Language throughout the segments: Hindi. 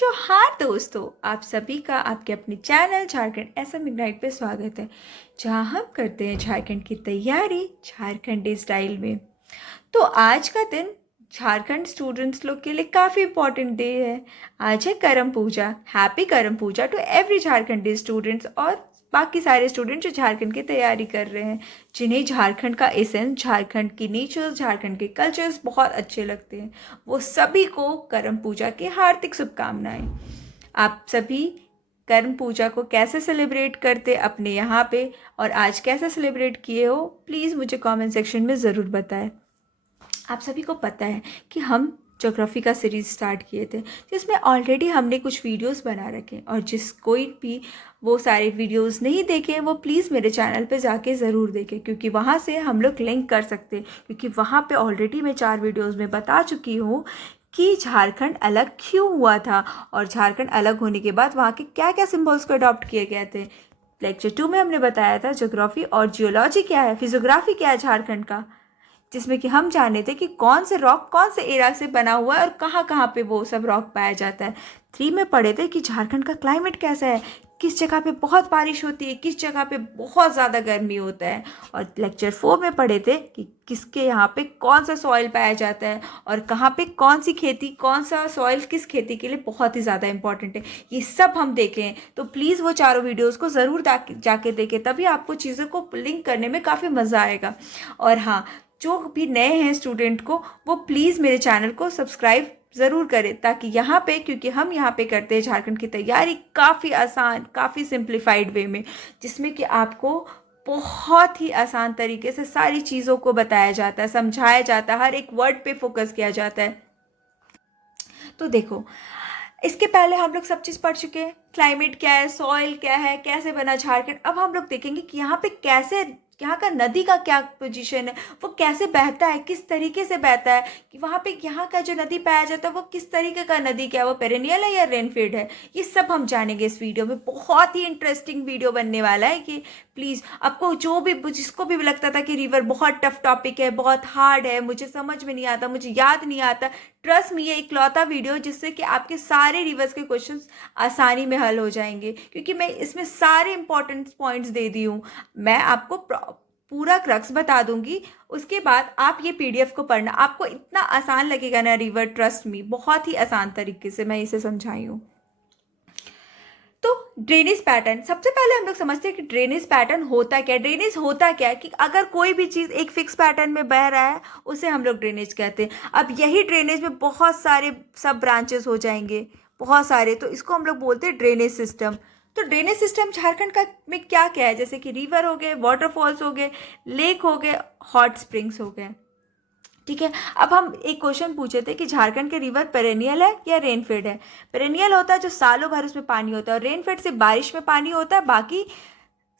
जो हाँ दोस्तों, आप सभी का आपके अपने चैनल झारखंड एसएम इग्नाइट पे स्वागत है, जहाँ हम करते हैं झारखंड की तैयारी झारखंडी स्टाइल में। तो आज का दिन झारखंड स्टूडेंट्स लोग के लिए काफ़ी इम्पोर्टेंट डे है। आज है करम पूजा। हैप्पी करम पूजा टू एवरी झारखंडी स्टूडेंट्स और बाकी सारे स्टूडेंट जो झारखंड की तैयारी कर रहे हैं, जिन्हें झारखंड का एसेंस, झारखंड की नेचर्स, झारखंड के कल्चर्स बहुत अच्छे लगते हैं, वो सभी को करम पूजा की हार्दिक शुभकामनाएं। आप सभी करम पूजा को कैसे सेलिब्रेट करते अपने यहाँ पे और आज कैसे सेलिब्रेट किए हो, प्लीज़ मुझे कमेंट सेक्शन में ज़रूर बताएं। आप सभी को पता है कि हम ज्योग्राफी का सीरीज़ स्टार्ट किए थे, जिसमें ऑलरेडी हमने कुछ वीडियोस बना रखे, और जिस कोई भी वो सारे वीडियोस नहीं देखे वो प्लीज़ मेरे चैनल पे जाके ज़रूर देखें, क्योंकि वहाँ से हम लोग लिंक कर सकते हैं। क्योंकि वहाँ पे ऑलरेडी मैं 4 वीडियोस में बता चुकी हूँ कि झारखंड अलग क्यों हुआ था और झारखंड अलग होने के बाद वहाँ के क्या क्या सिम्बल्स को अडॉप्ट किए गए थे। लेक्चर 2 में हमने बताया था ज्योग्राफी और जियोलॉजी क्या है, फिजियोग्राफी क्या है झारखंड का, जिसमें कि हम जाने थे कि कौन से रॉक कौन से एरा से बना हुआ है और कहाँ कहाँ पे वो सब रॉक पाया जाता है। 3 में पढ़े थे कि झारखंड का क्लाइमेट कैसा है, किस जगह पे बहुत बारिश होती है, किस जगह पे बहुत ज़्यादा गर्मी होता है। और लेक्चर 4 में पढ़े थे कि किसके यहाँ पे कौन सा सॉइल पाया जाता है और कहाँ पे कौन सी खेती, कौन सा सॉइल किस खेती के लिए बहुत ही ज़्यादा इंपॉर्टेंट है। ये सब हम देखें, तो प्लीज़ वो चारों वीडियोज़ को ज़रूर जाके देखें, तभी आपको चीज़ों को लिंक करने में काफ़ी मज़ा आएगा। और हाँ, जो भी नए हैं स्टूडेंट को, वो प्लीज़ मेरे चैनल को सब्सक्राइब ज़रूर करें, ताकि यहाँ पे, क्योंकि हम यहाँ पे करते हैं झारखंड की तैयारी काफ़ी आसान, काफ़ी सिंप्लीफाइड वे में, जिसमें कि आपको बहुत ही आसान तरीके से सारी चीज़ों को बताया जाता है, समझाया जाता है, हर एक वर्ड पे फोकस किया जाता है। तो देखो, इसके पहले हम लोग सब चीज़ पढ़ चुके हैं, क्लाइमेट क्या है, सॉइल क्या है, कैसे बना झारखंड। अब हम लोग देखेंगे कि यहाँ पे कैसे, यहाँ का नदी का क्या पोजीशन है, वो कैसे बहता है, किस तरीके से बहता है, कि वहाँ पे यहाँ का जो नदी पाया जाता है वो किस तरीके का नदी, क्या वो पेरेनियल है या रेनफेड है, ये सब हम जानेंगे इस वीडियो में। बहुत ही इंटरेस्टिंग वीडियो बनने वाला है कि प्लीज़ आपको जो भी, जिसको भी लगता था कि रिवर बहुत टफ टॉपिक है, बहुत हार्ड है, मुझे समझ में नहीं आता, मुझे याद नहीं आता, ट्रस्ट मी, ये इकलौता वीडियो जिससे कि आपके सारे रिवर्स के क्वेश्चंस आसानी में हल हो जाएंगे, क्योंकि मैं इसमें सारे इंपॉर्टेंट पॉइंट्स दे दी हूँ। मैं आपको पूरा क्रक्स बता दूंगी, उसके बाद आप ये पीडीएफ को पढ़ना, आपको इतना आसान लगेगा ना रिवर, ट्रस्ट मी, बहुत ही आसान तरीके से मैं इसे समझाई हूँ। तो ड्रेनेज पैटर्न, सबसे पहले हम लोग समझते हैं कि ड्रेनेज पैटर्न होता क्या है। ड्रेनेज होता क्या है कि अगर कोई भी चीज़ एक फिक्स पैटर्न में बह रहा है, उसे हम लोग ड्रेनेज कहते हैं। अब यही ड्रेनेज में बहुत सारे सब ब्रांचेस हो जाएंगे, बहुत सारे, तो इसको हम लोग बोलते हैं ड्रेनेज सिस्टम। तो ड्रेनेज सिस्टम झारखंड का में क्या क्या है, जैसे कि रिवर हो गए, वाटरफॉल्स हो गए, लेक हो गए, हॉट स्प्रिंग्स हो गए। ठीक है, अब हम एक क्वेश्चन पूछे थे कि झारखंड के रिवर पेरेनियल है या रेनफेड है। पेरेनियल होता है जो सालों भर उसमें पानी होता है, और रेनफेड से बारिश में पानी होता है, बाकी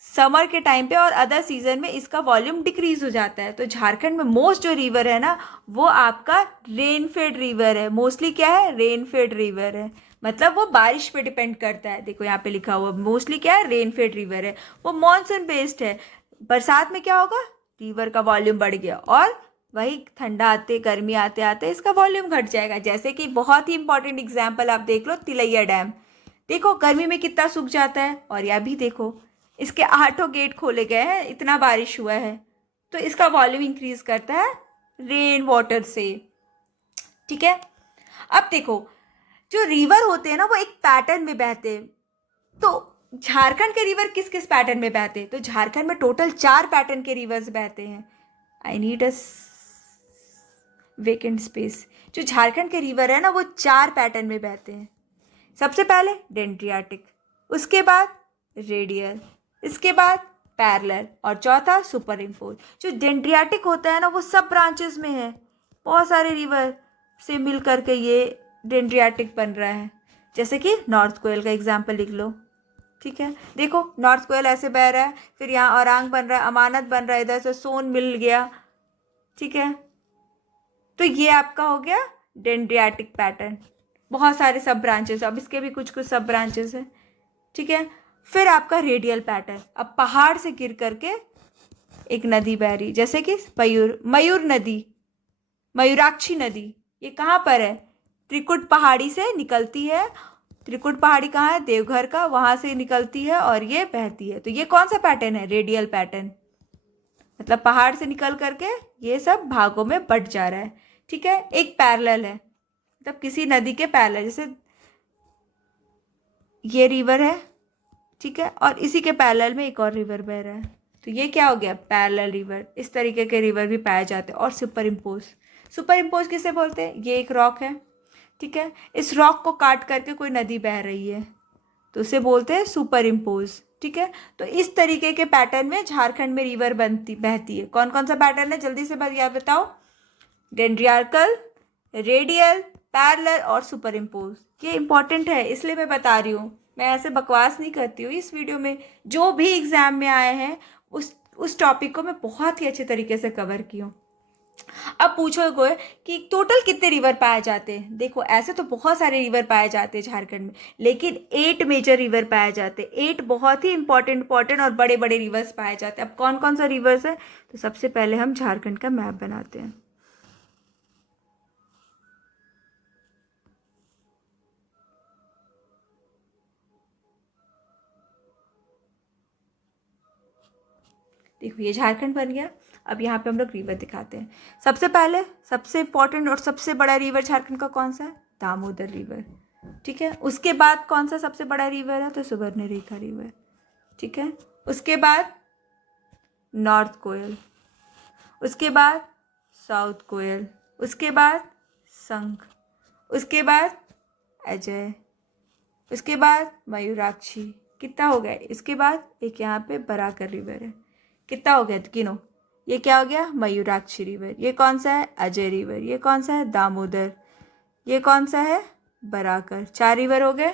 समर के टाइम पे और अदर सीजन में इसका वॉल्यूम डिक्रीज हो जाता है। तो झारखंड में मोस्ट जो रिवर है ना, वो आपका रेनफेड रिवर है। मोस्टली क्या है, रेनफेड रिवर है, मतलब वो बारिश पे डिपेंड करता है। देखो यहाँ पे लिखा हुआ मोस्टली क्या है, रेनफेड रिवर है, वो मॉनसून बेस्ड है। बरसात में क्या होगा, रिवर का वॉल्यूम बढ़ गया, और वही ठंडा आते, गर्मी आते आते इसका वॉल्यूम घट जाएगा। जैसे कि बहुत ही इंपॉर्टेंट एग्जाम्पल आप देख लो, तिलैया डैम, देखो गर्मी में कितना सूख जाता है, और यह भी देखो इसके 8 गेट खोले गए हैं, इतना बारिश हुआ है, तो इसका वॉल्यूम इंक्रीज करता है रेन वाटर से। ठीक है, अब देखो, जो रिवर होते हैं ना, वो एक पैटर्न में बहते हैं। तो झारखंड के रिवर किस किस पैटर्न में बहते हैं, तो झारखंड में टोटल 4 पैटर्न के रिवर्स बहते हैं। I need a vacant space. जो झारखंड के रिवर है ना, वो 4 पैटर्न में बहते हैं। सबसे पहले डेंड्रियाटिक, उसके बाद रेडियल, इसके बाद पैरेलल, और चौथा सुपर इम्पोज। जो डेंड्रियाटिक होता है ना, वो सब ब्रांचेस में है, बहुत सारे रिवर से मिल करके ये डेंड्रियाटिक बन रहा है। जैसे कि नॉर्थ कोयल का एग्जाम्पल लिख लो। ठीक है, देखो नॉर्थ कोयल ऐसे बह रहा है, फिर यहाँ औरांग बन रहा है, अमानत बन रहा है, इधर से सोन मिल गया। ठीक है, तो ये आपका हो गया डेंड्रियाटिक पैटर्न, बहुत सारे सब ब्रांचेस, अब इसके भी कुछ कुछ सब ब्रांचेस हैं। ठीक है, फिर आपका रेडियल पैटर्न, अब पहाड़ से गिर करके एक नदी बह रही, जैसे कि मयूर नदी, मयूराक्षी नदी, ये कहाँ पर है, त्रिकुट पहाड़ी से निकलती है त्रिकुट पहाड़ी कहाँ है? देवघर का, वहां से निकलती है और ये बहती है। तो ये कौन सा पैटर्न है? रेडियल पैटर्न, मतलब पहाड़ से निकल करके ये सब भागों में बट जा रहा है। ठीक है। एक पैरेलल है, मतलब किसी नदी के पैरेलल, जैसे ये रिवर है, ठीक है, और इसी के पैरेलल में एक और रिवर बह रहा है, तो ये क्या हो गया? Parallel river. इस तरीके के रिवर भी पाए जाते हैं। और सुपर इम्पोज, सुपर इम्पोज किसे बोलते हैं? ये एक रॉक है, ठीक है, इस रॉक को काट करके कोई नदी बह रही है, तो उसे बोलते हैं सुपर इम्पोज। ठीक है। तो इस तरीके के पैटर्न में झारखंड में रिवर बहती है। कौन कौन सा पैटर्न है? जल्दी से बताओ। डेंड्रियार्कल, रेडियल, पैरेलल और सुपर इम्पोज। ये इंपॉर्टेंट है, इसलिए मैं बता रही हूँ। मैं ऐसे बकवास नहीं करती हूँ। इस वीडियो में जो भी एग्जाम में आए हैं उस टॉपिक को मैं बहुत ही अच्छे तरीके से कवर की हूँ। अब पूछोगे कि टोटल कितने रिवर पाए जाते हैं? देखो, ऐसे तो बहुत सारे रिवर पाए जाते हैं झारखंड में, लेकिन 8 मेजर रिवर पाए जाते हैं। 8 बहुत ही इंपॉर्टेंट और बड़े बड़े रिवर्स पाए जाते हैं। अब कौन कौन सा रिवर्स है? तो सबसे पहले हम झारखंड का मैप बनाते हैं। देखो, ये झारखंड बन गया। अब यहाँ पे हम लोग रिवर दिखाते हैं। सबसे पहले सबसे इंपॉर्टेंट और सबसे बड़ा रिवर झारखंड का कौन सा है? दामोदर रिवर। ठीक है। उसके बाद कौन सा सबसे बड़ा रिवर है? तो सुवर्णरेखा रिवर। ठीक है। उसके बाद नॉर्थ कोयल, उसके बाद साउथ कोयल, उसके बाद शंख, उसके बाद अजय, उसके बाद मयूराक्षी। कितना हो गया? इसके बाद एक यहाँ पे बराकर रिवर है। कितना हो गया? गिनो। ये क्या हो गया? मयूराक्षी रिवर। ये कौन सा है? अजय रिवर। ये कौन सा है? दामोदर। ये कौन सा है? बराकर। 4 रिवर हो गए।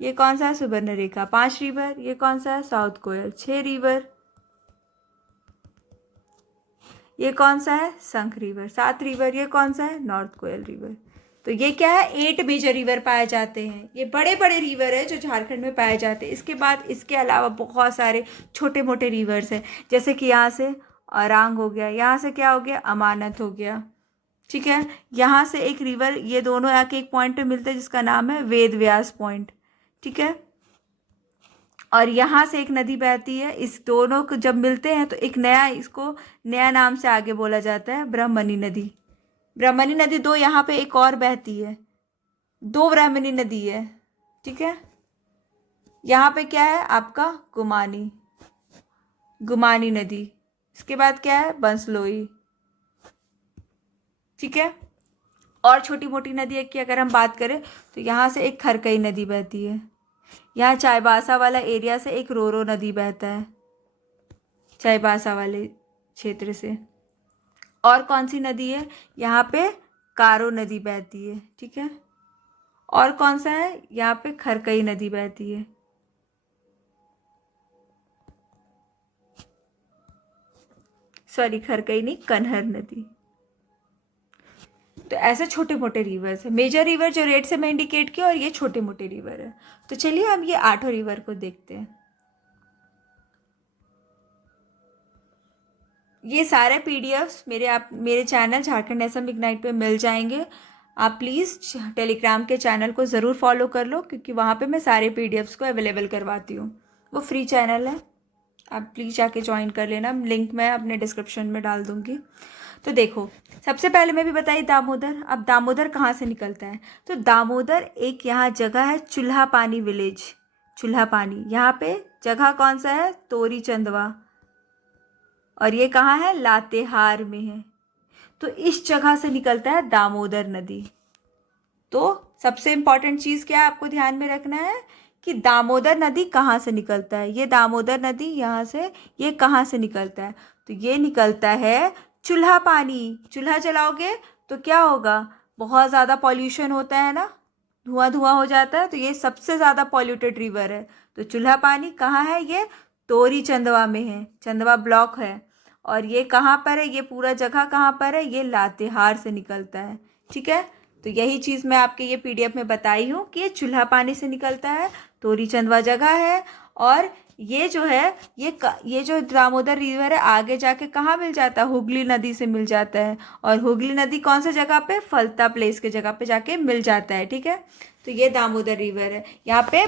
ये कौन सा है? सुवर्णरेखा। 5 रिवर। ये कौन सा है? साउथ कोयल। 6 रिवर। ये कौन सा है? शंख रिवर। 7 रिवर। ये कौन सा है? नॉर्थ कोयल रिवर। तो ये क्या है? 8 मेजर रिवर पाए जाते हैं। ये बड़े बड़े रिवर है जो झारखंड में पाए जाते हैं। इसके बाद इसके अलावा बहुत सारे छोटे मोटे रिवर्स हैं, जैसे कि यहाँ से अरांग हो गया, यहाँ से क्या हो गया? अमानत हो गया। ठीक है। यहाँ से एक रिवर, ये दोनों आके एक पॉइंट पे मिलते हैं जिसका नाम है वेद व्यास पॉइंट। ठीक है। और यहाँ से एक नदी बहती है। इस दोनों को जब मिलते हैं तो एक नया, इसको नया नाम से आगे बोला जाता है ब्रह्मणी नदी। ब्रह्मणी नदी 2, यहाँ पे एक और बहती है, 2 ब्रह्मणी नदी है। ठीक है। यहाँ पे क्या है आपका? गुमानी, गुमानी नदी। इसके बाद क्या है? बंसलोई। ठीक है। और छोटी मोटी नदी की अगर हम बात करें तो यहाँ से एक खरकई नदी बहती है। यहाँ चाईबासा वाला एरिया से एक रोरो नदी बहता है, चाईबासा वाले क्षेत्र से। और कौन सी नदी है? यहाँ पे कारो नदी बहती है। ठीक है। और कौन सा है? यहाँ पे खरकई नदी बहती है। सॉरी, खरकई नहीं, कन्हर नदी। तो ऐसे छोटे मोटे रिवर्स है। मेजर रिवर जो रेड से मैं इंडिकेट किया, और ये छोटे मोटे रिवर है। तो चलिए हम ये 8 रिवर को देखते हैं। ये सारे पीडीएफ्स मेरे चैनल झारखंड एसएम इग्नाइट पे मिल जाएंगे। आप प्लीज़ टेलीग्राम के चैनल को ज़रूर फॉलो कर लो, क्योंकि वहाँ पे मैं सारे पीडीएफ्स को अवेलेबल करवाती हूँ। वो फ्री चैनल है, आप प्लीज़ जाके ज्वाइन कर लेना। लिंक मैं अपने डिस्क्रिप्शन में डाल दूँगी। तो देखो, सबसे पहले मैं भी बताई दामोदर। अब दामोदर कहाँ से निकलता है? तो दामोदर एक यहाँ जगह है, चूल्हा पानी विलेज, चूल्हा पानी। यहाँ पे जगह कौन सा है? तोरी चंदवा। और ये कहाँ है? लातेहार में है। तो इस जगह से निकलता है दामोदर नदी। तो सबसे इंपॉर्टेंट चीज़ क्या है आपको ध्यान में रखना है कि दामोदर नदी कहाँ से निकलता है। ये दामोदर नदी यहाँ से, ये कहाँ से निकलता है? तो ये निकलता है चूल्हा पानी। चूल्हा जलाओगे तो क्या होगा? बहुत ज़्यादा पॉल्यूशन होता है ना, धुआं धुआं हो जाता है। तो ये सबसे ज़्यादा पॉल्यूटेड रिवर है। तो चूल्हा पानी कहाँ है? ये तोरी चंदवा में है, चंदवा ब्लॉक है। और ये कहाँ पर है? ये पूरा जगह कहाँ पर है? ये लातेहार से निकलता है। ठीक है। तो यही चीज़ मैं आपके ये पीडीएफ में बताई हूँ कि ये चूल्हा पानी से निकलता है, तोरी चंदवा जगह है, और ये जो है ये जो दामोदर रिवर है आगे जाके कहाँ मिल जाता है, हुगली नदी से मिल जाता है। और हुगली नदी कौन सा जगह पे, फलता प्लेस के जगह पे जाके मिल जाता है, ठीक है। तो ये दामोदर रिवर है। यहाँ पे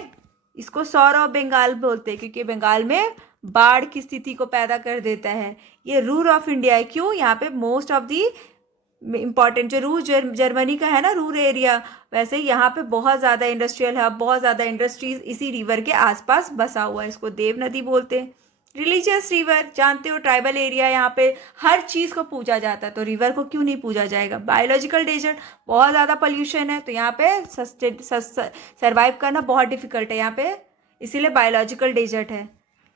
इसको सौर ऑफ बंगाल बोलते हैं क्योंकि बंगाल में बाढ़ की स्थिति को पैदा कर देता है। ये रूर ऑफ इंडिया है, क्यों, यहाँ पे मोस्ट ऑफ दी इम्पॉर्टेंट जो जर्मनी का है ना रूर एरिया, वैसे ही यहाँ पे बहुत ज़्यादा इंडस्ट्रियल हब, बहुत ज़्यादा इंडस्ट्रीज इसी रिवर के आसपास बसा हुआ है। इसको देव नदी बोलते हैं। रिलीजियस रिवर, जानते हो ट्राइबल एरिया, यहाँ पे हर चीज़ को पूजा जाता है, तो रिवर को क्यों नहीं पूजा जाएगा। बायोलॉजिकल डेजर्ट, बहुत ज़्यादा पोल्यूशन है, तो यहाँ पे सर्वाइव करना बहुत डिफिकल्ट है यहाँ पे, इसीलिए बायोलॉजिकल डेजर्ट है।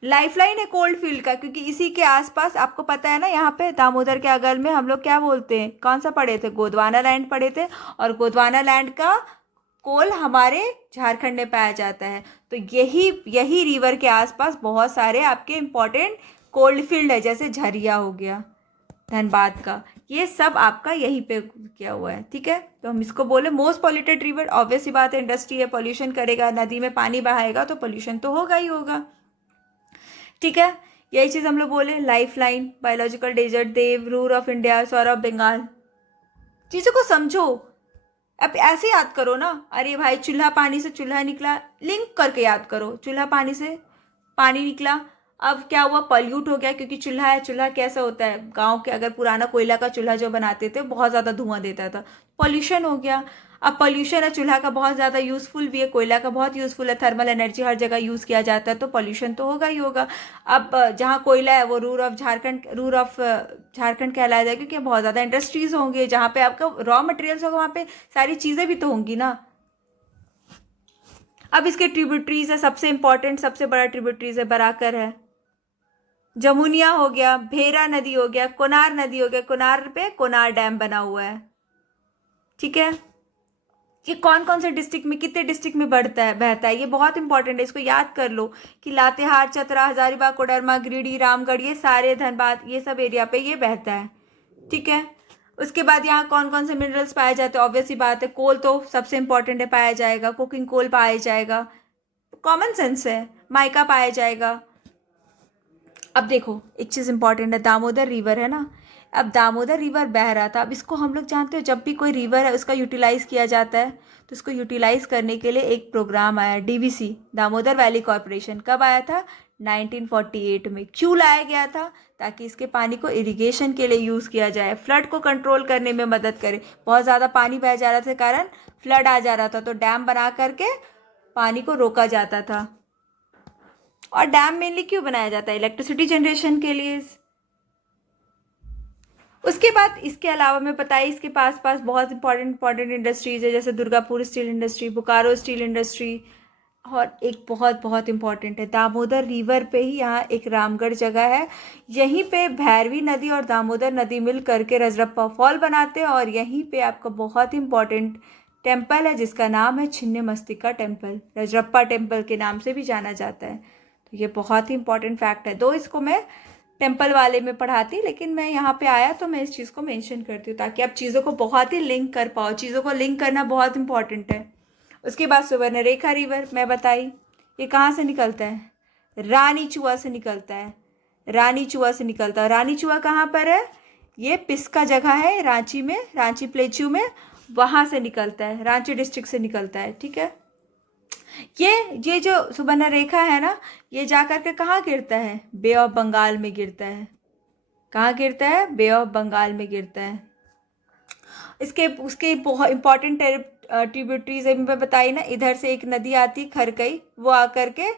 लाइफलाइन है कोल्ड फील्ड का, क्योंकि इसी के आसपास आपको पता है ना, यहाँ पे दामोदर के अगल में हम लोग क्या बोलते हैं, कौन सा पढ़े थे, गोंडवाना लैंड पढ़े थे। और गोंडवाना लैंड का कोल हमारे झारखंड में पाया जाता है। तो यही रिवर के आसपास बहुत सारे आपके इम्पोर्टेंट कोल्ड फील्ड है, जैसे झरिया हो गया धनबाद का, ये सब आपका यहीं पे किया हुआ है, ठीक है। तो हम इसको बोले मोस्ट पॉल्यूटेड रिवर। ऑब्वियस सी बात है, इंडस्ट्री है, पॉल्यूशन करेगा, नदी में पानी बहाएगा तो पॉल्यूशन तो होगा ही होगा, ठीक है। यही चीज़ हम लोग बोले, लाइफ लाइन, बायोलॉजिकल डेजर्ट, देव, Ruhr of India, sorrow of Bengal. चीज़ों को समझो, अब ऐसे याद करो ना, अरे भाई चूल्हा पानी से चूल्हा निकला, लिंक करके याद करो, चूल्हा पानी से पानी निकला, अब क्या हुआ, पॉल्यूट हो गया, क्योंकि चूल्हा है। चूल्हा कैसा होता है, गांव के अगर पुराना कोयला का चूल्हा जो बनाते थे बहुत ज़्यादा धुआं देता था, पॉल्यूशन हो गया। अब पॉल्यूशन है, चूल्हा का बहुत ज़्यादा यूज़फुल भी है, कोयला का बहुत यूज़फुल है, थर्मल एनर्जी हर जगह यूज़ किया जाता है, तो पॉल्यूशन तो होगा ही होगा। अब जहाँ कोयला है वो रूर ऑफ झारखंड कहलाया जाए, क्योंकि बहुत ज़्यादा इंडस्ट्रीज़ होंगे, जहाँ पे आपका रॉ मटेरियल्स होगा, वहाँ पे सारी चीज़ें भी तो होंगी ना। अब इसके ट्रिब्यूटरीज है, सबसे इंपॉर्टेंट सबसे बड़ा ट्रिब्यूटरीज है बराकर है, जमुनिया हो गया, भेरा नदी हो गया, कोनार नदी हो गया, कोनार पे कोनार डैम बना हुआ है, ठीक है। ये कौन कौन से डिस्ट्रिक्ट में, कितने डिस्ट्रिक्ट में बहता है, ये बहुत इंपॉर्टेंट है, इसको याद कर लो कि लातेहार, चतरा, हजारीबाग, कोडरमा, गिरिडीह, रामगढ़, ये सारे धनबाद, ये सब एरिया पे ये बहता है, ठीक है। उसके बाद यहाँ कौन कौन से मिनरल्स पाए जाते हैं, ऑब्वियस ही बात है, कोल तो सबसे इंपॉर्टेंट है, पाया जाएगा, कुकिंग कोल पाया जाएगा, कॉमन सेंस है, माइका पाया जाएगा। अब देखो एक चीज़ इंपॉर्टेंट है, दामोदर रिवर है ना, अब दामोदर रिवर बह रहा था, अब इसको हम लोग जानते हो जब भी कोई रिवर है उसका यूटिलाइज़ किया जाता है, तो इसको यूटिलाइज़ करने के लिए एक प्रोग्राम आया, डीवीसी, दामोदर वैली कॉरपोरेशन। कब आया था, 1948 में। क्यों लाया गया था, ताकि इसके पानी को इरिगेशन के लिए यूज़ किया जाए, फ्लड को कंट्रोल करने में मदद करे। बहुत ज़्यादा पानी बह जा रहा था, कारण फ्लड आ जा रहा था, तो डैम बना करके पानी को रोका जाता था। और डैम मेनली क्यों बनाया जाता है, इलेक्ट्रिसिटी जनरेशन के लिए। उसके बाद इसके अलावा मैं बताई, इसके पास बहुत इंपॉर्टेंट इंडस्ट्रीज है, जैसे Durgapur steel industry, Bokaro steel industry, और एक बहुत इंपॉर्टेंट है, दामोदर रिवर पे ही यहाँ एक रामगढ़ जगह है, यहीं पे भैरवी नदी और दामोदर नदी मिल करके रजरप्पा फॉल बनाते हैं, और यहीं पे आपका बहुत इंपॉर्टेंट टेम्पल है जिसका नाम है छिन्नमस्तिका टेम्पल, रजरप्पा टेम्पल के नाम से भी जाना जाता है। तो ये बहुत ही इंपॉर्टेंट फैक्ट है, दो इसको मैं टेम्पल वाले में पढ़ाती, लेकिन मैं यहाँ पे आया तो मैं इस चीज़ को मेंशन करती हूँ ताकि आप चीज़ों को बहुत ही लिंक कर पाओ, चीज़ों को लिंक करना बहुत इंपॉर्टेंट है। उसके बाद सुवर्णरेखा रिवर मैं बताई, ये कहाँ से निकलता है, रानीचुआ से निकलता है, रानीचुआ से निकलता है। रानीचुआ कहाँ पर है, ये पिस्का जगह है रांची में, रांची प्लेच्यू में, वहाँ से निकलता है, रांची डिस्ट्रिक्ट से निकलता है, ठीक है। ये जो सुवर्णरेखा है ना, ये जा कर के कहाँ गिरता है, बे ऑफ बंगाल में गिरता है। कहाँ गिरता है, बे ऑफ बंगाल में गिरता है। उसके बहुत इंपॉर्टेंट ट्रिब्यूटरीज मैं बताई ना, इधर से एक नदी आती खरकई, वो आकर के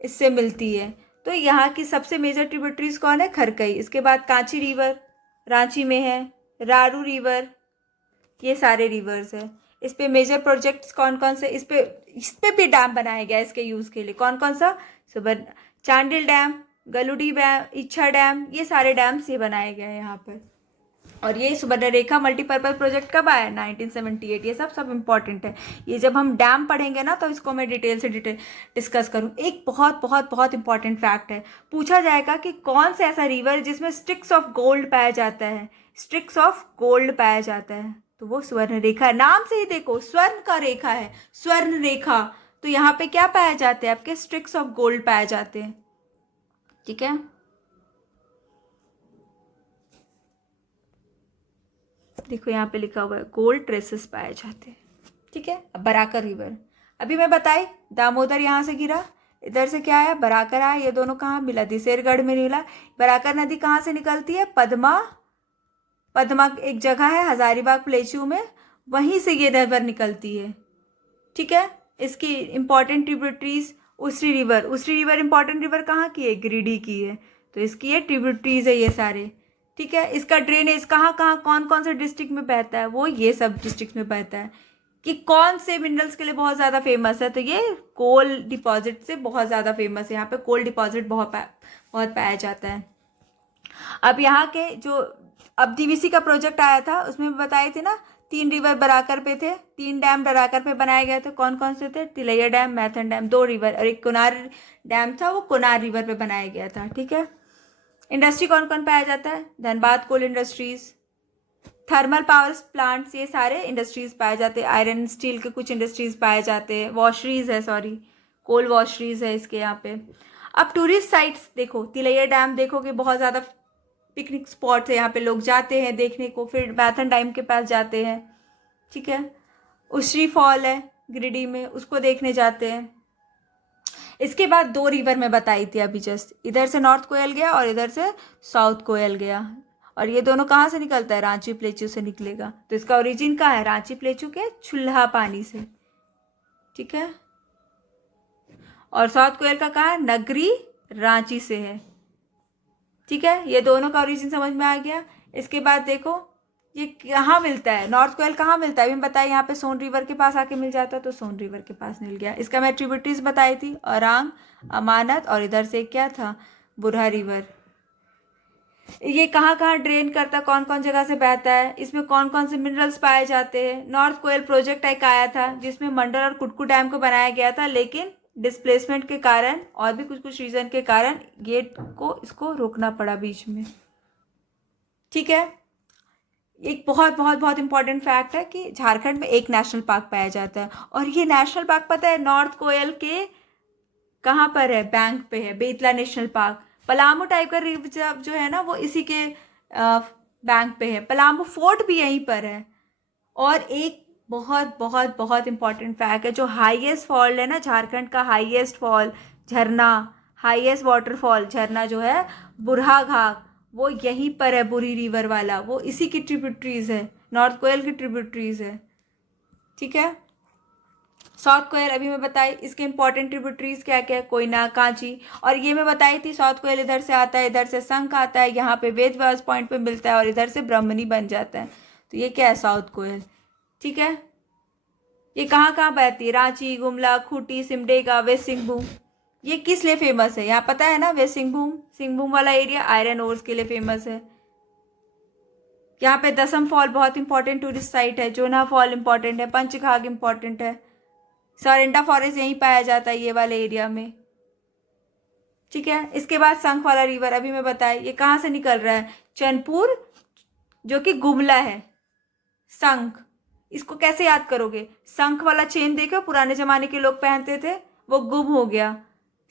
इससे मिलती है। तो यहाँ की सबसे मेजर ट्रिब्यूटरीज कौन है, खरकई। इसके बाद कांची रिवर रांची में है, रारू रिवर, ये सारे रिवर्स है। इस पे मेजर प्रोजेक्ट्स कौन कौन से, इस पे भी डैम बनाया गया है इसके यूज़ के लिए, कौन कौन सा, चांडिल डैम, गलुडी डैम, इच्छा डैम, ये सारे डैम्स ये बनाए गए हैं यहाँ पर। और ये सुवर्णरेखा मल्टीपर्पज़ प्रोजेक्ट कब आया, 1978। ये सब इंपॉर्टेंट है, ये जब हम डैम पढ़ेंगे ना तो इसको मैं डिटेल डिस्कस करूँ। एक बहुत इंपॉर्टेंट फैक्ट है, पूछा जाएगा कि कौन सा ऐसा रिवर जिसमें स्ट्रिक्स ऑफ गोल्ड पाया जाता है, स्ट्रिक्स ऑफ गोल्ड पाया जाता है, तो वो स्वर्ण रेखा। नाम से ही देखो, स्वर्ण का रेखा है, स्वर्ण रेखा, तो यहाँ पे क्या पाया जाते हैं, आपके स्ट्रिक्स ऑफ गोल्ड पाए जाते हैं, ठीक है। देखो यहाँ पे लिखा हुआ है गोल्ड ट्रेसेस पाए जाते हैं। ठीक है। अब बराकर रिवर, अभी मैं बताई दामोदर यहाँ से गिरा, इधर से क्या आया, बराकर आया, ये दोनों कहाँ मिला, दिसेरगढ़ में मिला। बराकर नदी कहाँ से निकलती है, पद्मा, पद्मा एक जगह है हजारीबाग प्लेचू में, वहीं से ये रिवर निकलती है। ठीक है। इसकी इंपॉर्टेंट ट्रिब्यूटरीज उसरी रिवर, उसरी रिवर इंपॉर्टेंट रिवर कहाँ की है, गिरिडीह की है, तो इसकी ये ट्रिब्यूटरीज है ये सारे। ठीक है। इसका ड्रेनेज कहाँ कहाँ कौन कौन से डिस्ट्रिक्ट में बहता है, वो ये सब डिस्ट्रिक्ट में बहता है। कि कौन से मिनरल्स के लिए बहुत ज़्यादा फेमस है, तो ये कोल डिपॉजिट से बहुत ज़्यादा फेमस है। यहाँ पे कोल डिपॉजिट बहुत पाया जाता है। अब यहाँ के जो अब डीवीसी का प्रोजेक्ट आया था उसमें बताए थे ना, 3 रिवर बराकर पे थे, 3 डैम बराकर पे बनाए गए थे। कौन कौन से थे, Tilaiya dam, Maithon dam, 2 river, और एक कोनार डैम था, वो कोनार रिवर पे बनाया गया था। ठीक है। इंडस्ट्री कौन कौन पाया जाता है, धनबाद कोल इंडस्ट्रीज, थर्मल पावर प्लांट्स, ये सारे इंडस्ट्रीज पाए जाते हैं। आयरन स्टील के कुछ इंडस्ट्रीज पाए जाते हैं, वॉशरीज है, सॉरी कोल वॉशरीज है इसके यहाँ पे। अब टूरिस्ट साइट्स देखो, तिलैया डैम देखोगे, बहुत ज़्यादा पिकनिक स्पॉट है, यहाँ पे लोग जाते हैं देखने को, फिर मैथन डैम के पास जाते हैं। ठीक है। उश्री फॉल है गिरिडीह में, उसको देखने जाते हैं। इसके बाद 2 रिवर में बताई थी अभी जस्ट, इधर से नॉर्थ कोयल गया और इधर से साउथ कोयल गया, और ये दोनों कहाँ से निकलता है, रांची प्लेचू से निकलेगा। तो इसका ओरिजिन कहाँ है, रांची प्लेचू के चुल्हा पानी से। ठीक है। और साउथ कोयल का कहाँ है, नगरी रांची से है। ठीक है। ये दोनों का ओरिजिन समझ में आ गया। इसके बाद देखो ये कहाँ मिलता है, नॉर्थ कोयल कहाँ मिलता है, अभी हम बताए यहाँ पे सोन रिवर के पास आके मिल जाता है, तो सोन रिवर के पास मिल गया। इसका मैं ट्रिब्यूटरीज बताई थी, औरांग, अमानत, और इधर से क्या था, बुरहा रिवर। ये कहाँ कहाँ ड्रेन करता है, कौन कौन जगह से बहता है, इसमें कौन कौन से मिनरल्स पाए जाते हैं। नॉर्थ कोयल प्रोजेक्ट एक आया था जिसमें मंडल और कुटकू डैम को बनाया गया था, लेकिन डिस्प्लेसमेंट के कारण और भी कुछ कुछ रीजन के कारण गेट को इसको रोकना पड़ा बीच में। ठीक है। एक बहुत बहुत बहुत इंपॉर्टेंट फैक्ट है कि झारखंड में एक नेशनल पार्क पाया जाता है, और ये नेशनल पार्क पता है नॉर्थ कोयल के कहाँ पर है, बैंक पे है, Betla national park. Palamu tiger reserve जो है ना, वो इसी के बैंक पे है। पलामू फोर्ट भी यहीं पर है। और एक बहुत बहुत बहुत इंपॉर्टेंट फैक्ट है, जो हाईएस्ट फॉल है ना, झारखंड का हाईएस्ट फॉल झरना, हाईएस्ट वाटरफॉल झरना जो है बुरहा घाट, वो यहीं पर है, बुरी रिवर वाला, वो इसी की ट्रिब्यूटरीज है, नॉर्थ कोयल की ट्रिब्यूटरीज है। ठीक है। साउथ कोयल अभी मैं बताई, इसके इंपॉर्टेंट ट्रिब्यूटरीज क्या क्या है, कोयना, कांची, और ये मैं बताई थी साउथ कोयल इधर से आता है, इधर से शंख आता है, यहाँ पे वेद व्यास पॉइंट पे मिलता है, और इधर से ब्रह्मणी बन जाता है। तो ये क्या है, साउथ कोयल। ठीक है। ये कहाँ कहाँ बहती है, रांची, गुमला, खूंटी, सिमडेगा, वेस्ट सिंहभूम। ये किस लिए फेमस है, यहाँ पता है ना, वेस्ट सिंहभूम, सिंहभूम वाला एरिया आयरन ओर्स के लिए फेमस है। यहाँ पे दसम फॉल बहुत इंपॉर्टेंट टूरिस्ट साइट है, जोना फॉल इंपॉर्टेंट है, पंचघाघ इंपॉर्टेंट है, सारंडा फॉरेस्ट यहीं पाया जाता है ये वाले एरिया में। ठीक है। इसके बाद शंख वाला रिवर अभी मैं बताया, ये कहाँ से निकल रहा है, चैनपुर, जो कि गुमला है। शंख, इसको कैसे याद करोगे, शंख वाला चेन देखो पुराने जमाने के लोग पहनते थे, वो गुम हो गया,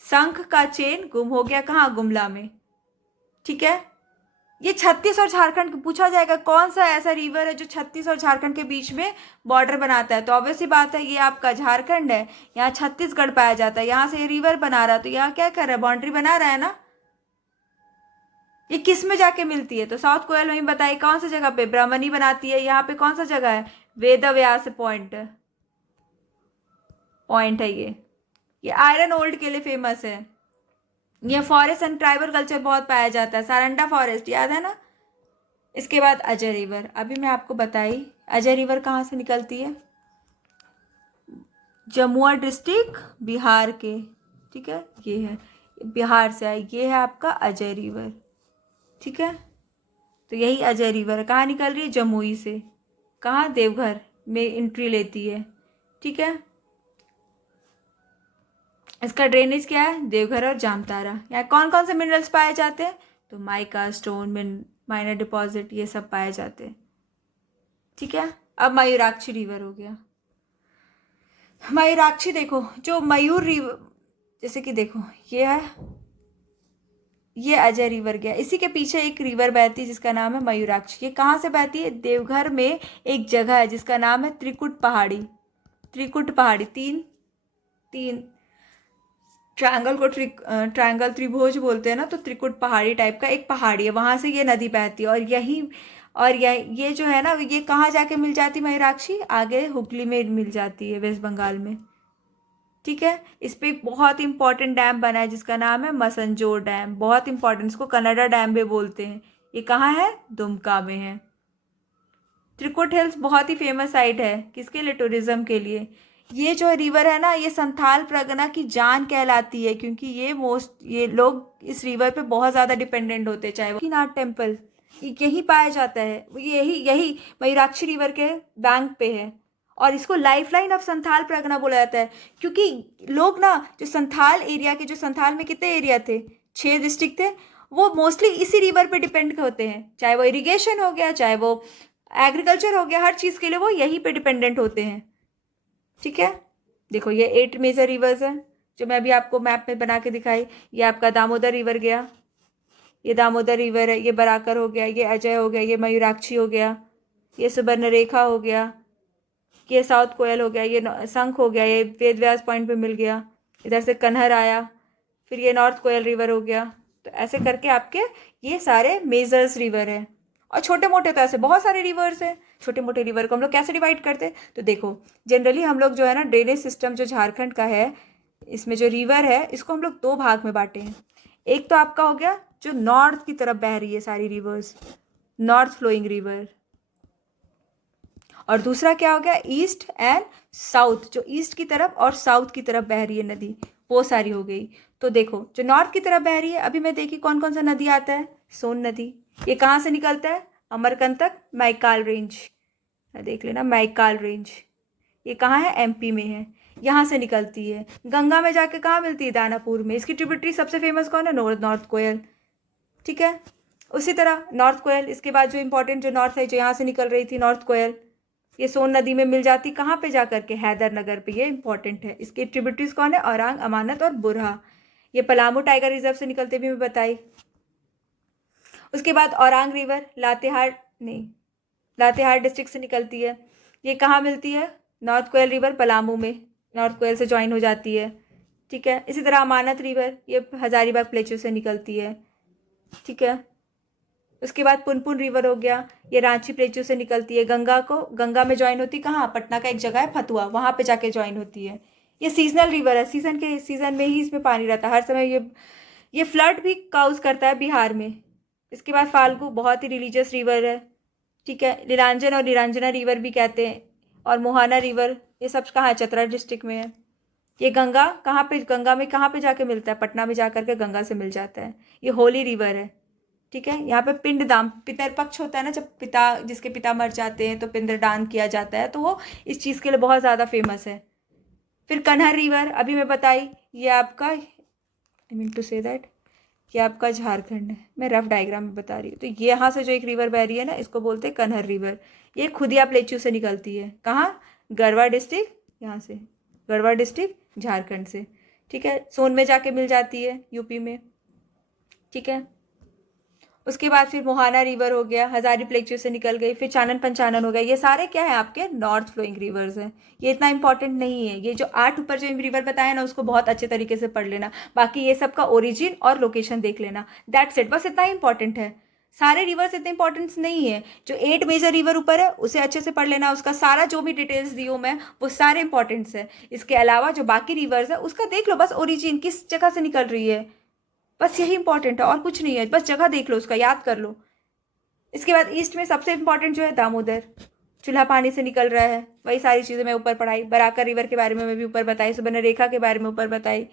शंख का चेन गुम हो गया, कहाँ, गुमला में। ठीक है। ये छत्तीस और झारखंड पूछा जाएगा, कौन सा ऐसा रिवर है जो छत्तीस और झारखंड के बीच में बॉर्डर बनाता है, तो ऑब्वियस सी बात है ये आपका झारखंड है। यहाँ छत्तीसगढ़ पाया जाता है, यहाँ से ये रिवर बना रहा है, तो यहाँ क्या कर रहा है, बाउंड्री बना रहा है ना। ये किस में जाके मिलती है, तो साउथ कोयल में बताइए कौन सी जगह पे, ब्राह्मणी बनाती है, यहाँ पे कौन सा जगह है, वेद व्यास पॉइंट, पॉइंट है ये आयरन ओल्ड के लिए फेमस है। ये फॉरेस्ट एंड ट्राइबल कल्चर बहुत पाया जाता है, सारंडा फॉरेस्ट याद है ना। इसके बाद अजय रिवर, अभी मैं आपको बताई अजय रिवर कहाँ से निकलती है, जमुआ डिस्ट्रिक्ट बिहार के। ठीक है। ये है बिहार से आई, ये है आपका अजय रिवर। ठीक है। तो यही अजय रिवर कहाँ निकल रही है, जमुई से, कहाँ, देवघर में एंट्री लेती है। ठीक है। इसका ड्रेनेज क्या है, देवघर और जामतारा। यहाँ कौन कौन से मिनरल्स पाए जाते हैं, तो माइका, स्टोन, माइनर डिपॉजिट, ये सब पाए जाते हैं। ठीक है। अब मयूराक्षी रिवर हो गया। मयूराक्षी देखो, जो मयूर रिवर, जैसे कि देखो ये है ये अजय रिवर गया। इसी के पीछे एक रिवर बहती है जिसका नाम है मयूराक्षी। ये कहाँ से बहती है? देवघर में एक जगह है जिसका नाम है त्रिकुट पहाड़ी। त्रिकुट पहाड़ी, तीन तीन ट्रायंगल को ट्रायंगल त्रिभुज बोलते हैं ना, तो त्रिकुट पहाड़ी टाइप का एक पहाड़ी है, वहां से ये नदी बहती है। और ये जो है ना, ये कहाँ जाके मिल जाती है मयूराक्षी? आगे हुगली में मिल जाती है, वेस्ट बंगाल में। ठीक है। इस पे एक बहुत इंपॉर्टेंट डैम बना है जिसका नाम है मसंजोर डैम। बहुत इंपॉर्टेंट, इसको कन्नडा डैम भी बोलते हैं। ये कहाँ है? दुमका में है। त्रिकुट हिल्स बहुत ही फेमस साइट है, किसके लिए? टूरिज्म के लिए। ये जो रिवर है ना, ये संथाल परगना की जान कहलाती है, क्योंकि ये लोग इस रिवर पे बहुत ज़्यादा डिपेंडेंट होते हैं। चाहे वो नाथ टेम्पल यहीं पाया जाता है, यही यही मयूराक्षी रिवर के बैंक पे है। और इसको life line of Santhal Pargana बोला जाता है, क्योंकि लोग ना, जो संथाल एरिया के, जो संथाल में कितने एरिया थे? 6 डिस्ट्रिक्ट थे। वो मोस्टली इसी रिवर पे डिपेंड होते हैं, चाहे वो इरिगेशन हो गया, चाहे वो एग्रीकल्चर हो गया, हर चीज़ के लिए वो यहीं पे डिपेंडेंट होते हैं। ठीक है। देखो, ये 8 मेजर रिवर्स हैं जो मैं अभी आपको मैप में बना के दिखाई। ये आपका दामोदर रिवर गया, ये दामोदर रिवर है। ये बराकर हो गया, ये अजय हो गया, ये मयूराक्षी हो गया, ये सुवर्णरेखा हो गया, ये साउथ कोयल हो गया, ये शंख हो गया, ये वेद व्यास पॉइंट पे मिल गया। इधर से कन्हर आया, फिर ये नॉर्थ कोयल रिवर हो गया। तो ऐसे करके आपके ये सारे मेजर्स रिवर है। और छोटे मोटे तो ऐसे बहुत सारे रिवर्स हैं। छोटे मोटे रिवर को हम लोग कैसे डिवाइड करते हैं? तो देखो, जनरली हम लोग जो है ना, ड्रेनेज सिस्टम जो झारखंड का है, इसमें जो रिवर है, इसको हम लोग 2 भाग में बांटे हैं। एक तो आपका हो गया जो नॉर्थ की तरफ बह रही है सारी रिवर्स, नॉर्थ फ्लोइंग रिवर। और दूसरा क्या हो गया? ईस्ट एंड साउथ, जो ईस्ट की तरफ और साउथ की तरफ बह रही है नदी, वो सारी हो गई। तो देखो, जो नॉर्थ की तरफ बह रही है, अभी मैं देखी कौन कौन सा नदी आता है। सोन नदी, ये कहाँ से निकलता है? अमरकंटक मैकाल रेंज, देख लेना, मैकाल रेंज। ये कहाँ है? एमपी में है। यहाँ से निकलती है, गंगा में जाके कहाँ मिलती है? दानापुर में। इसकी ट्रिब्यूटरी सबसे फेमस कौन है? नॉर्थ कोयल। ठीक है। उसी तरह नॉर्थ कोयल, इसके बाद जो इंपॉर्टेंट जो नॉर्थ है, जो यहाँ से निकल रही थी, नॉर्थ कोयल, ये सोन नदी में मिल जाती। कहाँ पे जाकर के? हैदरनगर पे। ये इंपॉर्टेंट है। इसके ट्रिब्यूटरीज कौन है? औरांग, अमानत और बुरहा। ये पलामू टाइगर रिजर्व से निकलते भी मैं बताई। उसके बाद औरांग रिवर लातेहार डिस्ट्रिक्ट से निकलती है। ये कहाँ मिलती है? नॉर्थ कोयल रिवर पलामू में, नॉर्थ कोयल से ज्वाइन हो जाती है। ठीक है। इसी तरह अमानत रिवर, ये हजारीबाग प्लेटू से निकलती है। ठीक है। उसके बाद पुनपुन रिवर हो गया, ये रांची प्लेटू से निकलती है। गंगा में ज्वाइन होती कहाँ? पटना का एक जगह है फतुआ, वहाँ पे जाके ज्वाइन होती है। ये सीजनल रिवर है, सीजन में ही इसमें पानी रहता है हर समय। ये फ्लड भी काउज करता है बिहार में। इसके बाद फाल्गु, बहुत ही रिलीजियस रिवर है। ठीक है। नीलांजन और निरंजना रिवर भी कहते हैं। और मोहाना रिवर, ये सब कहाँ है? चतरा डिस्ट्रिक्ट में है। ये गंगा में कहाँ पे जाके मिलता है? पटना में जाकर के गंगा से मिल जाता है। ये होली रिवर है। ठीक है। यहाँ पे पिंडदान, पितरपक्ष होता है ना, जब जिसके पिता मर जाते हैं तो पिंडदान किया जाता है, तो वो इस चीज़ के लिए बहुत ज़्यादा फेमस है। फिर कन्हर रिवर, अभी मैं बताई, ये आपका, I mean to say that, ये आपका झारखंड है। मैं रफ डायग्राम में बता रही हूँ। तो ये यहाँ से जो एक रिवर बह रही है ना, इसको बोलते हैं कन्हर रिवर। ये खुदिया प्लेचू से निकलती है। कहाँ? गढ़वा डिस्ट्रिक्ट, यहाँ से गढ़वा डिस्ट्रिक्ट झारखंड से। ठीक है। सोन में जाके मिल जाती है, यूपी में। ठीक है। उसके बाद फिर मोहाना रिवर हो गया, हजारी प्लेटू से निकल गई। फिर चानन पंचानन हो गया। ये सारे क्या है? आपके नॉर्थ फ्लोइंग रिवर्स हैं। ये इतना इंपॉर्टेंट नहीं है। ये जो 8 ऊपर जो रिवर बताया ना, उसको बहुत अच्छे तरीके से पढ़ लेना। बाकी ये सब का ओरिजिन और लोकेशन देख लेना। दैट्स इट, बस इतना ही इंपॉर्टेंट है। सारे रिवर्स इतने इंपॉर्टेंस नहीं है। जो 8 मेजर रिवर ऊपर है उसे अच्छे से पढ़ लेना। उसका सारा जो भी डिटेल्स दी हूँ मैं, वो सारे इंपॉर्टेंट्स है। इसके अलावा जो बाकी रिवर्स है उसका देख लो, बस ओरिजिन किस जगह से निकल रही है, बस यही इंपॉर्टेंट है और कुछ नहीं है। बस जगह देख लो, उसका याद कर लो। इसके बाद ईस्ट में सबसे इंपॉर्टेंट जो है दामोदर, चूल्हा पानी से निकल रहा है। वही सारी चीज़ें मैं ऊपर पढ़ाई। बराकर रिवर के बारे में मैं भी ऊपर बताई। सुवर्णरेखा के बारे में ऊपर बताई।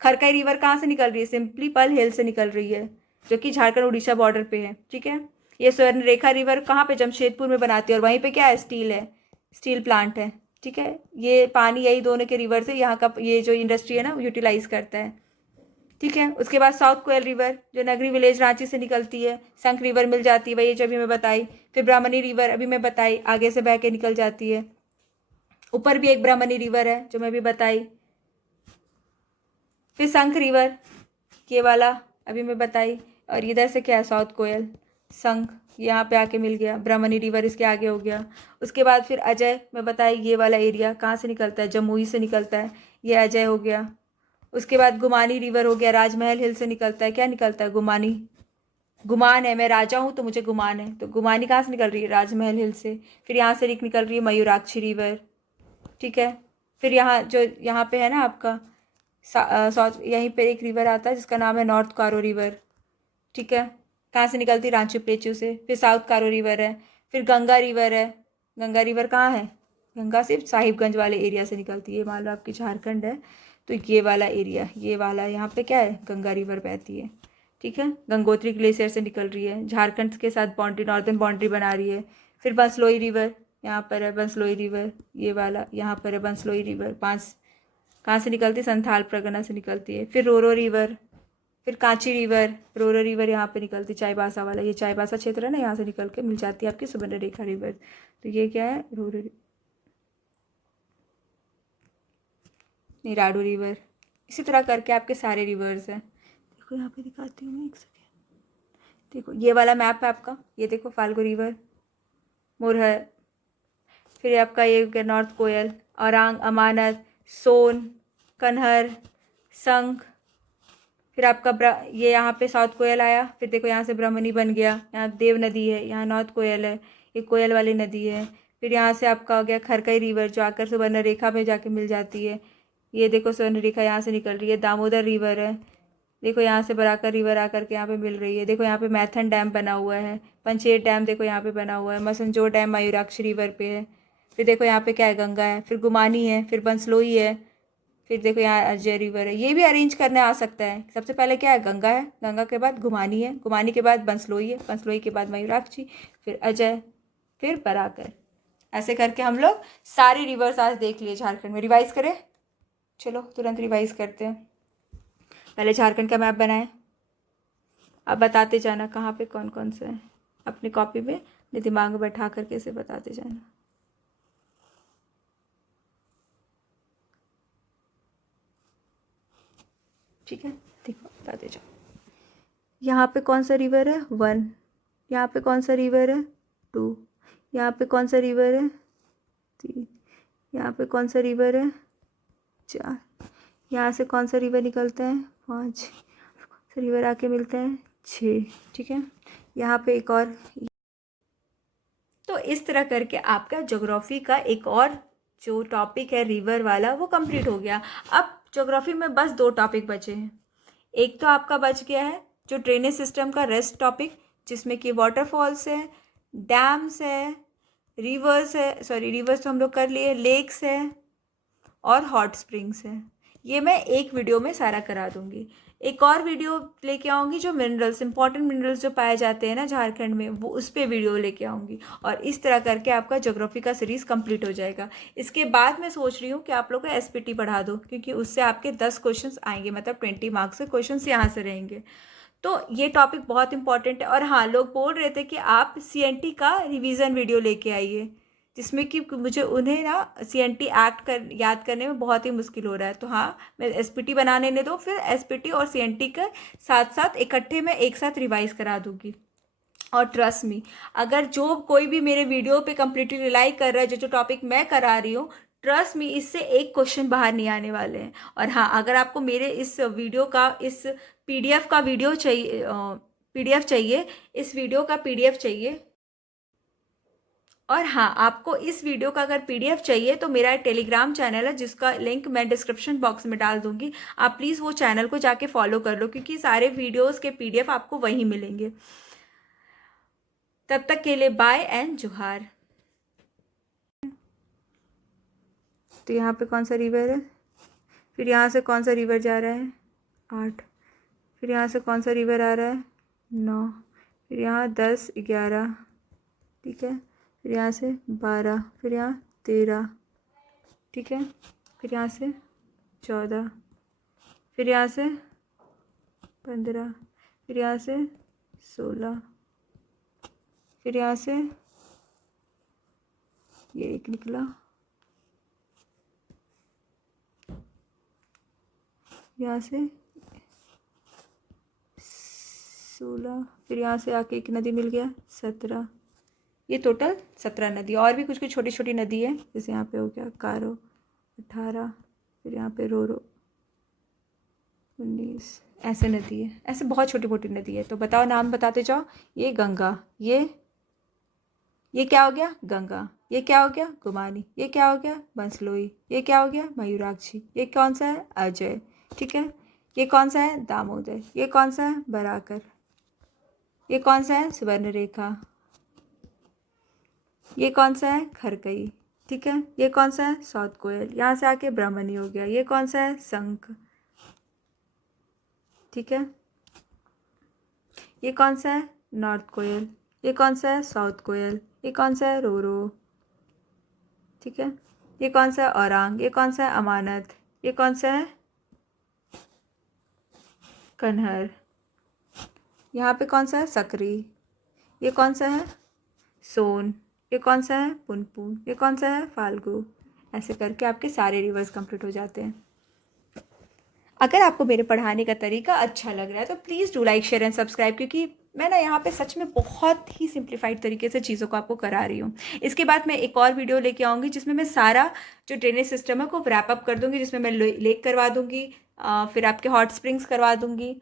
खरकई रिवर कहाँ से निकल रही है? सिंपली पल हिल से निकल रही है, जो कि झारखंड उड़ीसा बॉर्डर पे है। ठीक है। ये स्वर्णरेखा रिवर कहाँ पे? जमशेदपुर में बनाती है। और वहीं पे क्या है? स्टील है, स्टील प्लांट है। ठीक है। ये पानी यही दोनों के रिवर से यहाँ का ये जो इंडस्ट्री है ना, यूटिलाइज करता है। ठीक है। उसके बाद साउथ कोयल रिवर, जो नगरी विलेज रांची से निकलती है। शंख रिवर मिल जाती है, वही जो अभी मैं बताई। फिर ब्राह्मणी रिवर, अभी मैं बताई, आगे से बह के निकल जाती है। ऊपर भी एक ब्राह्मणी रिवर है, जो मैं भी बताई। फिर शंख रिवर, ये वाला अभी मैं बताई। और इधर से क्या है, साउथ कोयल, संख यहाँ पे आके मिल गया, ब्रह्मणी रिवर इसके आगे हो गया। उसके बाद फिर अजय मैं बताई, ये वाला एरिया कहाँ से निकलता है, जमुई से निकलता है, ये अजय हो गया। उसके बाद गुमानी रिवर हो गया, राजमहल हिल से निकलता है, क्या निकलता है, गुमानी, गुमान है, मैं राजा हूँ तो मुझे गुमान है, तो गुमानी कहाँ से निकल रही है, राजमहल हिल से। फिर यहाँ से निकल रही है मयूराक्षी रिवर, ठीक है। फिर यहाँ जो यहाँ पे है ना आपका साउथ, यहीं पे एक रिवर आता है जिसका नाम है नॉर्थ कारो रिवर, ठीक है। कहाँ से निकलती, रांची प्लेचू से। फिर साउथ कारो रिवर है। फिर गंगा रिवर है, गंगा रिवर कहाँ है, गंगा सिर्फ साहिबगंज वाले एरिया से निकलती है, मान लो आपकी झारखंड है तो ये वाला एरिया, ये वाला यहाँ पे क्या है, गंगा रिवर बहती है, ठीक है। गंगोत्री ग्लेशियर से निकल रही है, झारखंड के साथ बाउंड्री, नॉर्दर्न बाउंड्री बना रही है। फिर बंसलोई रिवर यहाँ पर है, बंसलोई रिवर ये वाला यहाँ पर है, बंसलोई रिवर। पाँच कहाँ से निकलती है, संथाल परगना से निकलती है। फिर रोरो रिवर, फिर कांची रिवर, रोरो रिवर यहाँ पे निकलती, चाईबासा वाला, ये चाईबासा क्षेत्र है ना, यहाँ से निकल के मिल जाती है आपकी सुवर्णरेखा रिवर। तो ये क्या है, रोरो, निराडू रिवर। इसी तरह करके आपके सारे रिवर्स हैं। देखो यहाँ पे दिखाती हूँ मैं, एक सेकेंड। देखो ये वाला मैप है आपका, ये देखो फाल्गु रिवर, मुरहर, फिर आपका ये नॉर्थ कोयल, औरांग, अमानत, सोन, कन्हर, संख। फिर आपका ये यहाँ पे साउथ कोयल आया। फिर देखो यहाँ से ब्रह्मणी बन गया, यहाँ देव नदी है, यहाँ नॉर्थ कोयल है, ये कोयल वाली नदी है। फिर यहाँ से आपका हो गया खरकई रिवर जो आकर सुवर्णरेखा में जाके मिल जाती है, ये देखो सुवर्णरेखा यहाँ से निकल रही है। दामोदर रिवर है, देखो यहाँ से बराकर रिवर आकर के यहाँ पे मिल रही है। देखो यहाँ पे मैथन डैम बना हुआ है, पंचेत डैम देखो यहाँ पे बना हुआ है, मसंजोर डैम मयूराक्षी रिवर पे है। फिर देखो यहाँ पे क्या है, गंगा है, फिर गुमानी है, फिर बंसलोई है, फिर देखो यहाँ अजय रिवर है। ये भी अरेंज करने आ सकता है। सबसे पहले क्या है, गंगा है, गंगा के बाद गुमानी है, गुमानी के बाद बंसलोई है, बंसलोई के बाद मयूराक्षी, फिर अजय, फिर बराकर। ऐसे करके हम लोग सारे रिवर्स आज देख लिए झारखंड में। रिवाइज करें, चलो तुरंत रिवाइज करते हैं। पहले झारखंड का मैप बनाएं, अब बताते जाना कहाँ पे कौन कौन से है, अपनी कॉपी में अपने दिमाग में बैठा करके इसे बताते जाना, ठीक है। देखो बताते जाओ, यहाँ पे कौन सा रिवर है, 1, यहाँ पे कौन सा रिवर है, 2, यहाँ पे कौन सा रिवर है, 3, यहाँ पे कौन सा रिवर है, 4, यहाँ से कौन सा रिवर निकलता है, 5, कौन सा रिवर आके मिलता है, 6, ठीक है। यहाँ पे एक और। तो इस तरह करके आपका ज्योग्राफी का एक और जो टॉपिक है रिवर वाला वो कंप्लीट हो गया। अब ज्योग्राफी में बस 2 टॉपिक बचे हैं। एक तो आपका बच गया है जो ड्रेनेज सिस्टम का रेस्ट टॉपिक, जिसमें कि वाटरफॉल्स है, डैम्स है, रिवर्स है, सॉरी रिवर्स तो हम लोग कर लिए, लेक्स है और हॉट स्प्रिंग्स है। ये मैं एक वीडियो में सारा करा दूंगी। एक और वीडियो लेके आऊँगी जो मिनरल्स, इंपॉर्टेंट मिनरल्स जो पाए जाते हैं ना झारखंड में, वो उस पर वीडियो लेके आऊँगी। और इस तरह करके आपका ज्योग्राफी का सीरीज़ कंप्लीट हो जाएगा। इसके बाद मैं सोच रही हूँ कि आप लोग को एसपीटी बढ़ा दो, क्योंकि उससे आपके 10 क्वेश्चन आएंगे, मतलब 20 मार्क्स के क्वेश्चन यहाँ से रहेंगे। तो ये टॉपिक बहुत इंपॉर्टेंट है। और हाँ, लोग बोल रहे थे कि आप सीएनटी का रिवीजन वीडियो लेके आइए, जिसमें कि मुझे उन्हें ना सीएनटी एक्ट कर याद करने में बहुत ही मुश्किल हो रहा है। तो हाँ, मैं एसपीटी बनाने ने दो, फिर एसपीटी और सीएनटी के साथ साथ इकट्ठे में एक साथ रिवाइज करा दूंगी। और ट्रस्ट मी, अगर जो कोई भी मेरे वीडियो पे कंप्लीटली रिलाई कर रहा है, जो जो टॉपिक मैं करा रही हूँ, ट्रस्ट मी इससे एक क्वेश्चन बाहर नहीं आने वाले हैं। और हाँ, अगर आपको मेरे इस वीडियो का, इस पीडीएफ का वीडियो चाहिए, पीडीएफ चाहिए, इस वीडियो का पीडीएफ चाहिए, और हाँ, आपको इस वीडियो का अगर पीडीएफ चाहिए तो मेरा टेलीग्राम चैनल है जिसका लिंक मैं डिस्क्रिप्शन बॉक्स में डाल दूंगी। आप प्लीज़ वो चैनल को जाके फॉलो कर लो, क्योंकि सारे वीडियोस के पीडीएफ आपको वहीं मिलेंगे। तब तक के लिए बाय एंड जोहार। तो यहाँ पे कौन सा रिवर है, फिर यहाँ से कौन सा रिवर जा रहा है, 8, फिर यहाँ से कौन सा रिवर आ रहा है, 9, फिर यहाँ 10, 11, ठीक है, फिर यहाँ से 12, फिर यहाँ 13, ठीक है, फिर यहाँ से 14, फिर यहाँ से 15, फिर यहाँ से 16, फिर यहाँ से ये एक निकला, यहाँ से 16, फिर यहाँ से आके एक नदी मिल गया 17, ये टोटल 17 नदी। और भी कुछ कुछ छोटी छोटी नदी है, जैसे यहाँ पे हो गया कारो 18, फिर यहाँ पे रोरो 19, ऐसे नदी है, ऐसे बहुत छोटी मोटी नदी है। तो बताओ, नाम बताते जाओ। ये गंगा, ये क्या हो गया गंगा, ये क्या हो गया गुमानी, ये क्या हो गया बंसलोई, ये क्या हो गया मयूराक्षी, ये कौन सा है अजय, ठीक है। ये कौन सा है दामोदर, ये कौन सा है बराकर, ये कौन सा है सुवर्णरेखा, ये कौन सा है खरकई, ठीक है। ये कौन सा है साउथ कोयल, यहाँ से आके ब्राह्मणी हो गया। ये कौन सा है शंख, ठीक है। ये कौन सा है नॉर्थ कोयल, ये कौन सा है साउथ कोयल, ये कौन सा है रोरो, ठीक है। ये कौन सा है औरांग, ये कौन सा है अमानत, ये कौन सा है कन्हर, यहाँ पे कौन सा है सकरी, ये कौन सा है सोन, ये कौन सा है पुनपुन, ये कौन सा है फाल्गु। ऐसे करके आपके सारे रिवर्स कंप्लीट हो जाते हैं। अगर आपको मेरे पढ़ाने का तरीका अच्छा लग रहा है तो please do like share and subscribe, क्योंकि मैं ना यहाँ पे सच में बहुत ही सिंप्लीफाइड तरीके से चीज़ों को आपको करा रही हूँ। इसके बाद मैं एक और वीडियो लेके आऊँगी जिसमें मैं सारा जो ड्रेनेज सिस्टम है को रैप अप कर दूँगी, जिसमें मैं लेक करवा दूँगी, फिर आपके हॉट स्प्रिंग्स करवा दूँगी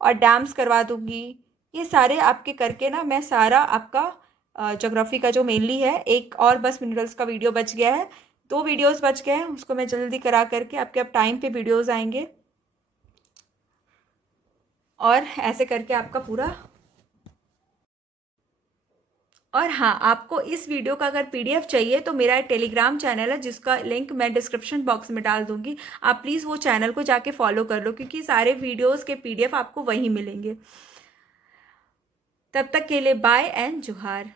और डैम्स करवा दूँगी। ये सारे आपके करके ना मैं सारा आपका जोग्राफी का जो मेनली है, एक और बस मिनरल्स का वीडियो बच गया है, 2 वीडियोज़ बच गए हैं, उसको मैं जल्दी करा करके आपके अब टाइम पे वीडियोज़ आएंगे और ऐसे करके आपका पूरा। और हाँ, आपको इस वीडियो का अगर पीडीएफ चाहिए तो मेरा टेलीग्राम चैनल है जिसका लिंक मैं डिस्क्रिप्शन बॉक्स में डाल दूंगी। आप प्लीज़ वो चैनल को जाके फॉलो कर लो, क्योंकि सारे वीडियोस के पीडीएफ आपको वहीं मिलेंगे। तब तक के लिए बाय एंड जोहार।